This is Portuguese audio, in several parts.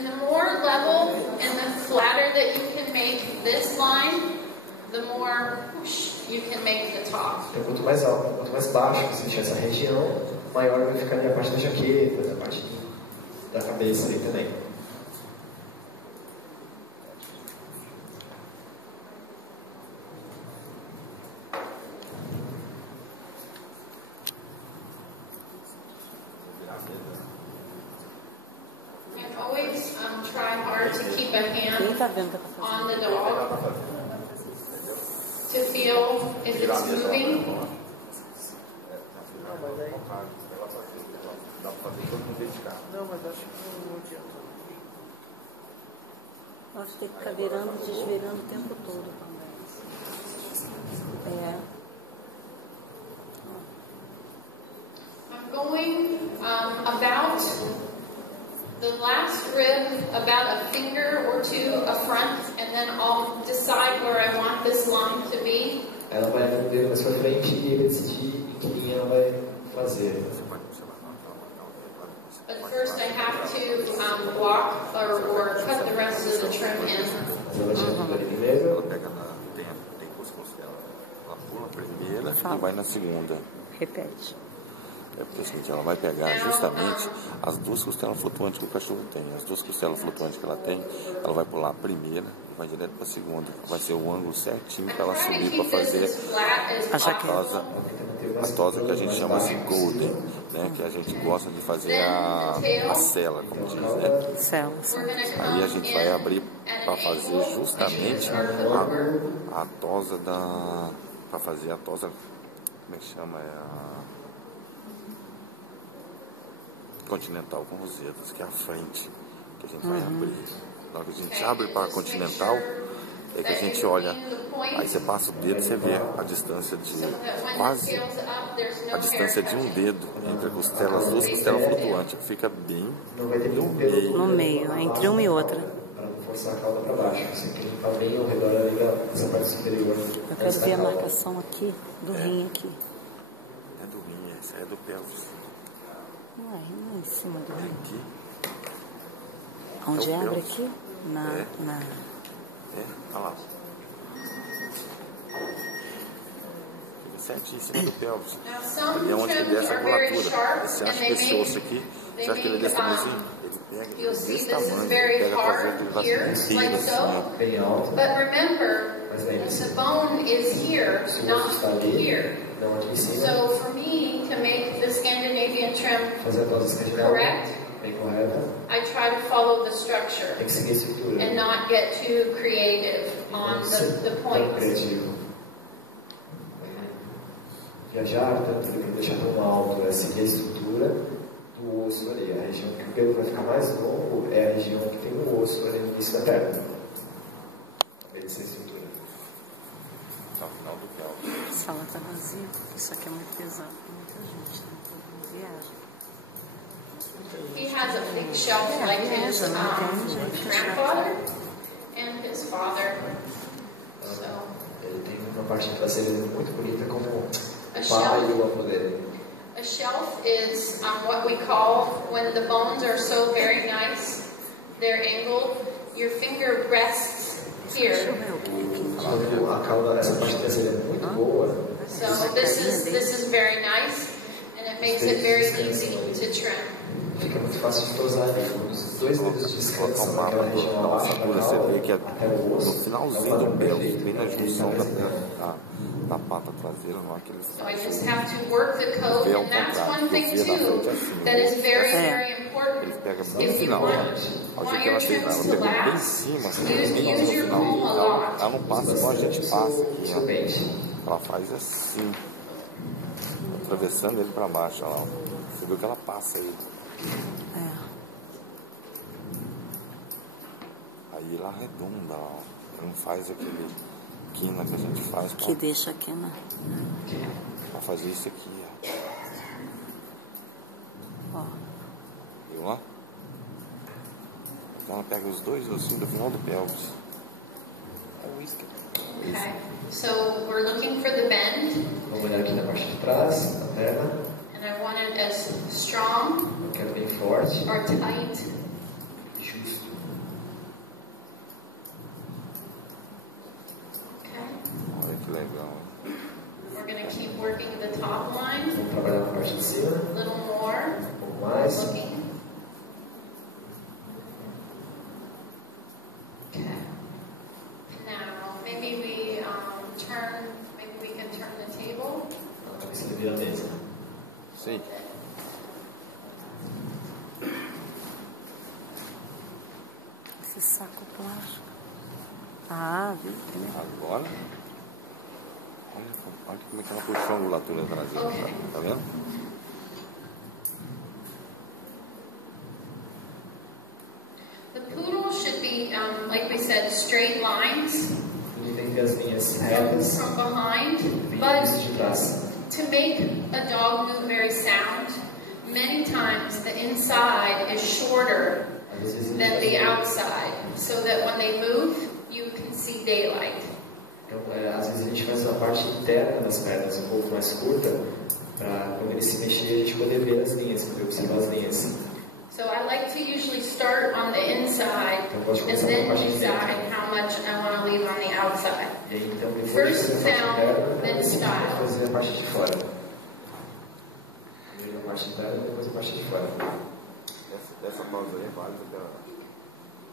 And the more level and the flatter that you can make this line, the more you can make the top. Então, quanto mais alto, quanto mais baixo você deixar essa região, maior vai ficar a parte da jaqueta, da parte da cabeça aí também. And always try hard to keep a hand on the dog to feel if it's moving. Não, mas acho que não adianta. Nós temos que ficar virando e desvirando o tempo todo também. I'm going about the last rib, about a finger or two up front, and then I'll decide where I want this line to be. Ela vai ver mais pra frente e vai decidir em que linha ela vai fazer. But first I have to block or cut the rest of the trim in. Mas ela tira tudo ali primeiro. Ela pega tem duas costelas. Ela pula a primeira e vai na segunda. Repete. É porque é o seguinte, ela vai pegar justamente as duas costelas flutuantes que o cachorro tem. As duas costelas flutuantes que ela tem, ela vai pular a primeira e vai direto para a segunda. Vai ser o ângulo certinho para ela subir para fazer a tosa que a gente chama assim golden, né? Que a gente gosta de fazer a cela, como diz, né? Cela. Aí a gente vai abrir para fazer justamente a tosa da... para fazer a tosa, como é que chama? Continental com rosetas, que é a frente que a gente vai abrir. Na hora que a gente abre para a continental, é que a gente olha, aí você passa o dedo e você vê a distância de quase a distância de um dedo entre a costela, as duas costelas flutuantes, que fica bem No meio, entre uma e outra. Para não forçar a cauda para baixo, assim, que limpar bem ao redor ali dessa parte superior. Eu quero ver a marcação aqui, do rim aqui. É do rim, essa é do pelvis. Não é em cima do rim. Aqui. Onde É o abre pelvis. aqui? Olha lá. Fica certinho em cima do pelvis. Ali é onde ele desce a musculatura. Você acha que esse osso aqui, você acha que ele é desse tamanhozinho? Ele pega desse tamanho, ele pega a traseira dele bastante inteiro, assim, ó. Bem alto. But remember, Mas lembre-se, the bone is here, se o osso not está ali, here. não aqui em cima, So for me to make the Scandinavian trim fazer a tosa escandinava correct, bem correta, I try to follow the structure tem que seguir a estrutura. and not get too creative on the Tão points. criativo. Viajar, tanto ele tem que deixar tão alto, é seguir a estrutura do osso ali. A região que o pelo vai ficar mais longo é a região que tem o osso ali no início da perna. Obedecer a estrutura. Ao final do pelvis. A sala tá vazia. Isso aqui é muito pesado para muita gente. Viagem. He has a big shelf like his grandfather and his father. So Ele tem uma parte traseira muito bonita como o A pai shelf. e o avô dele. a shelf is what we call, when the bones are so very nice, they're angled, your finger rests here. Quando a cauda, essa parte traseira é muito boa, So this is very nice, and it makes it very easy to trim. fica muito fácil de tosar ali. Os dois dedos descansam naquela região Pela abaixo da figura você vê que cauda até o osso. no finalzinho do pelvis, bem na junção da pata traseira, não há aqueles... So I just have to work the coat, and that's one thing too that is very, very Ele important. pega bem no If you final, want, ao jeito que want your ela fez, trims ela to pegou bem em last, cima, assim, use bem no your final. comb a lot. Ela não passa igual a gente passa aqui, Seu ó. pente. Ela faz assim, atravessando ele pra baixo, olha lá. Você viu que ela passa aí. Aí ela arredonda, ó. Ela não faz aquele quina que a gente faz Que deixa aqui, né? pra fazer isso aqui, ó. Ó. Viu lá? Então ela pega os dois ossinhos do final do pelvis. Okay, so we're looking for the bend, Vamos olhar aqui na parte de trás, na perna. and I want it as strong Eu quero bem forte or tight e justo. Que saco plástico. Ah, viu? Agora, olha como é que ela puxou a angulatura traseira. Okay. Tá vendo? The poodle should be, like we said, straight lines. Ele tem que ter as linhas retas, From behind, vindas de but trás. to make a dog move very sound, many times the inside is shorter Às vezes than ele the faz- outside, so that when they move, you can see daylight. Então, às vezes a gente faz uma parte interna das pernas um pouco mais curta, para quando ele se mexer a gente poder ver as linhas, poder observar as linhas. So I like to usually start on the inside Então pode and começar com a then parte de dentro. decide how much I want to leave on the outside. E aí então depois First de fazer a sound, parte interna, then depois style. fazer a parte de fora. Primeiro a parte interna e depois a parte de fora. Essa pausa aí é válida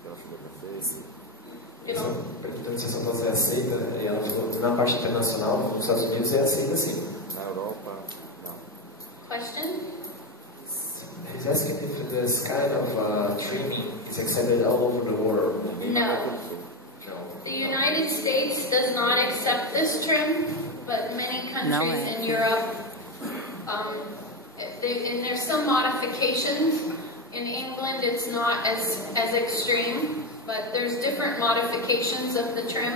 pela fotografia. Essa, perguntando se essa pausa é aceita, e ela falou na parte internacional, nos Estados Unidos é aceita sim. Na Europa, não. Question? He's asking if this kind of trimming is accepted all over the world. No. No. The United States does not accept this trim, but many countries in Europe, and there's some modifications. In England, it's not as extreme, but there's different modifications of the trim.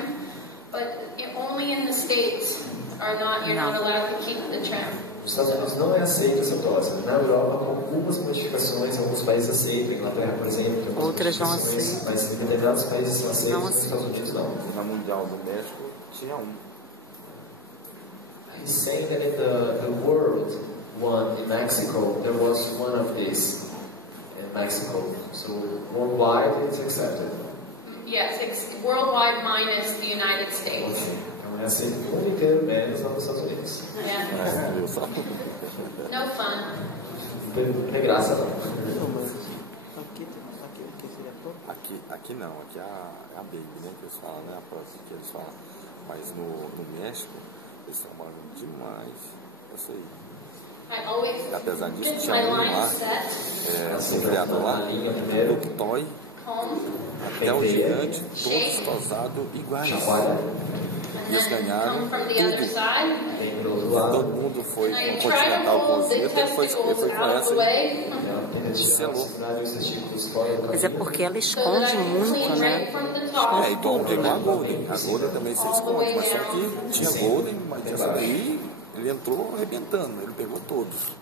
But only in the States you're not allowed to keep the trim. Nos Estados Unidos não é aceita essa tosse. Na Europa, com algumas modificações, alguns países aceitam. Inglaterra, por exemplo, tem algumas Outras não modificações, aceitam. mas em determinados países são aceitos, Não nos Estados Unidos não. Na Mundial do México tinha um. He's saying that in the world one in Mexico, there was one of these in Mexico. So worldwide, it's accepted. Yes, it's worldwide minus the United States. Okay. Então é aceito no mundo inteiro, menos lá nos Estados Unidos. Yeah. Viu só? No fun. Não tem graça não. Aqui não, aqui é a Baby, né? Que eles falam, né? A próxima que eles falam. Mas no México, eles trabalham demais. Eu sei. I always Apesar disso, get tinha my um line lá, set, um criador lá, do toy comb, até o gigante, todos tosados iguais. Chacoalha, and Eles then ganharam come from the other tudo. side. tem do outro lado. Todo mundo foi And I com try to Continental hold the Cruzeiro, ele foi testicles com out of essa the e way, Tenta tirar os sinais, os testículos fora do Mas é caminho. porque ela so that I esconde can muito, clean né? right from the top. É igual a Golden. A Golden também se esconde, mas só que tinha Golden, mas essa daí ele entrou arrebentando, ele pegou todos.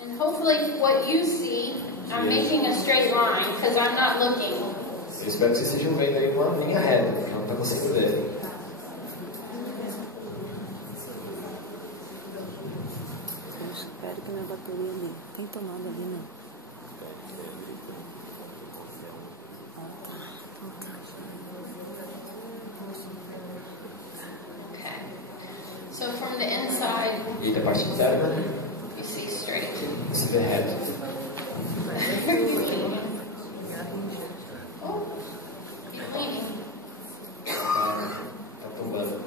And hopefully what you see, I'm making a straight line because I'm not looking. Eu espero que vocês estejam vendo aí uma linha reta, porque não está conseguindo ver. Eu espero que minha bateria ali. Tem tomada ali, né? Okay. So from the inside, E da parte interna, you see straight. você vê reto. Oh, keep leaning. Tá tombando.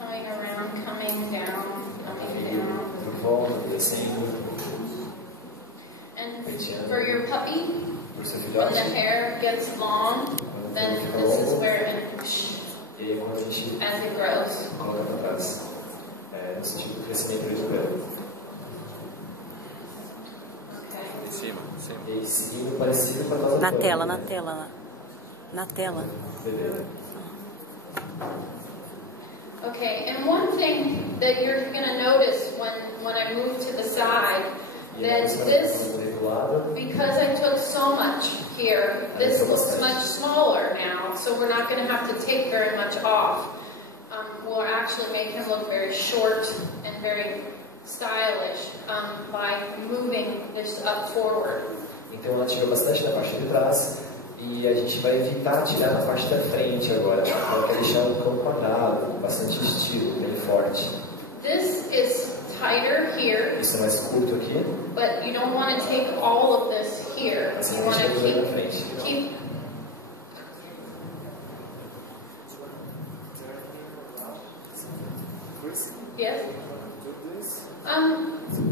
Coming around, coming down, coming Indo down. por volta, descendo. And for your puppy, Por seu when filhote. the hair gets long, then this is where it, E aí quando a gente as it grows. coloca para trás. No sentido do crescimento do pelo. Okay. Em cima, em cima. E aí seguindo parecido com a nossa Na pele. tela, na tela. Na tela. Beleza. Okay, and one thing that you're going to notice when I move to the side, E aí that você vai this, ficando do lado. because I took so much here, this looks much smaller now, so we're not going to have to take very much off. We'll actually make him look very short and very stylish by moving this up forward. Então ela tira bastante na parte de trás e a gente vai evitar tirar na parte da frente agora. Ela quer deixar o cão quadrado, com bastante estilo, bem forte. This is tighter here, Isso é mais curto aqui, but you don't want to take all of this here. mas You não want deixa to tudo aí na frente. keep yes.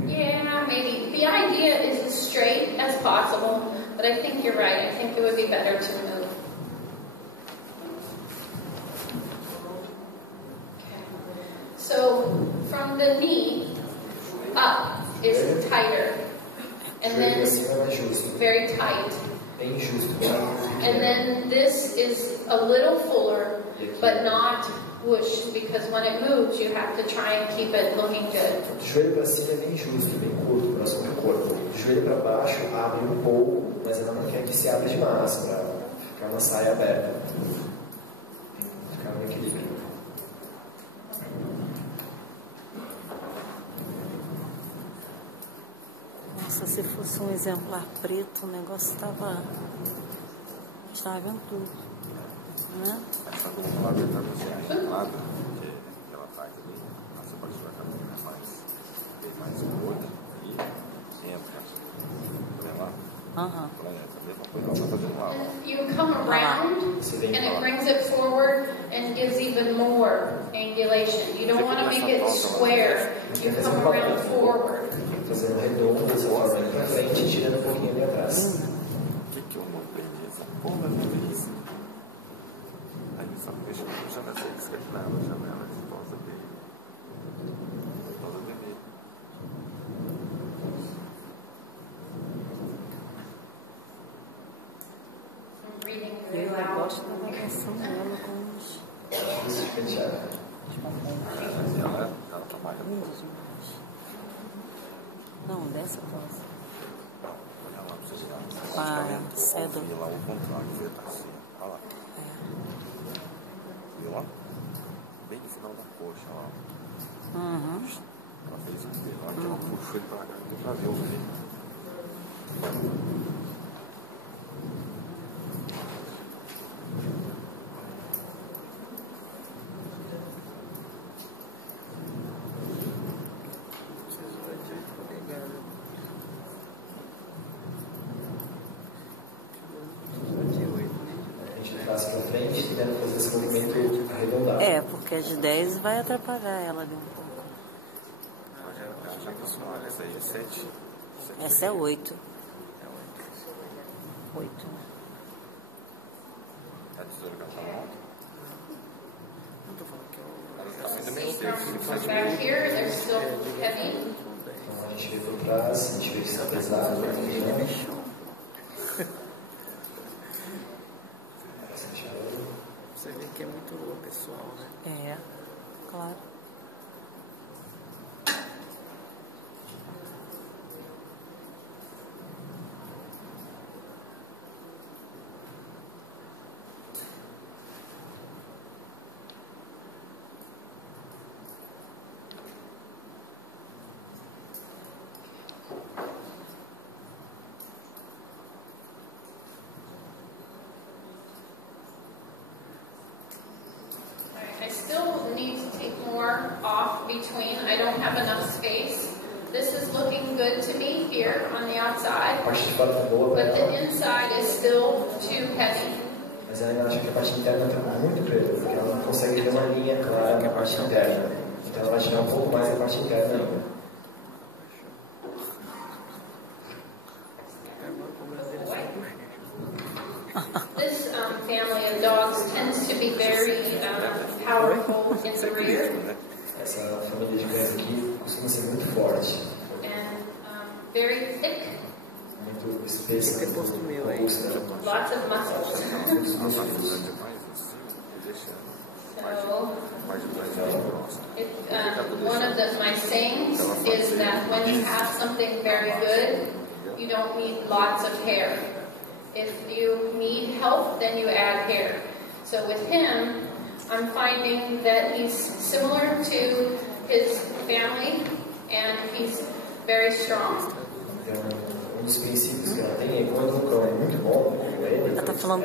Yeah, maybe. The idea is as straight as possible, but But I think you're right. I think it would be better to move. Okay. So from the knee up is tighter. And then very tight. And then this is a little fuller, but not whoosh, because when it moves, you have to try and keep it looking good. Do joelho para cima é bem justo, bem curto, próximo do corpo. Do joelho para baixo abre um pouco, mas ela não quer que se abra demais, para ficar uma saia aberta. Tem que ficar no equilíbrio. Nossa, se fosse um exemplar preto, o negócio estava vendo tudo, né? Essa do lado está assim, lado, porque aquela parte ali, você pode jogar a caminha mais curta e entra. Vem lá? Aham. A mesma coisa ela está fazendo lá. And you come around, and it brings it forward and gives even more angulation. You don't want to make it square. You come around forward. Fazendo redondo, dessa forma ali para frente e tirando um pouquinho ali atrás. O que é uma beleza? Porra, beleza. Aí só deixa eu puxar nessa escandinava, janela de esposa dele. Esposa dele. I'm reading E very eu loud. gosto da variação dela com os Isso de pentear. Ela trabalha com lindos demais. Não, dessa voz. olha lá pra você chegar. Com a cedro. E lá o contrário, você tá assim. Olha lá. Viu lá? Bem no final da coxa, ó. Uhum. Ela fez um dedo, olha que ela puxou ele pra cá, deu pra ver o filho. A gente traz para frente, tentando fazer esse movimento arredondado. É, porque a de 10 vai atrapalhar ela ali um pouco. Já que a senhora, essa aí é 7. Essa é 8. 8. A tesoura que ela tá lá. Não tô falando que eu... Ela tá ainda See, meio seco. from back here, they're still heavy. Então a gente vê por trás, a gente vê que está pesado, né? Você vê que é muito pessoal, né? É, claro. I still need to take more off between. I don't have enough space. This is looking good to me here on the A outside, parte de fora está boa para but the ela, inside is still too heavy. mas ela ainda acha que a parte interna está muito preta, porque ela não consegue ter uma linha clara na parte interna. Então ela vai tirar um pouco mais da parte interna ainda. This family of dogs tends to be very powerful in the rear Essa família de cães aqui costuma ser muito forte, and very thick, muito espessa, Fica posto meu aí. robusta. lots of muscles. Muitos Ela tá músculos. fazendo mais assim e deixando. So, Mais de trás bem próximo. one of my sayings is that when you have something very good, you don't need lots of hair. If you need help, then you add hair. So with him, I'm finding that he's similar to his family and he's very strong. Então, um dos princípios que ela tem é quando o cão é muito bom, como ele, Ela tá falando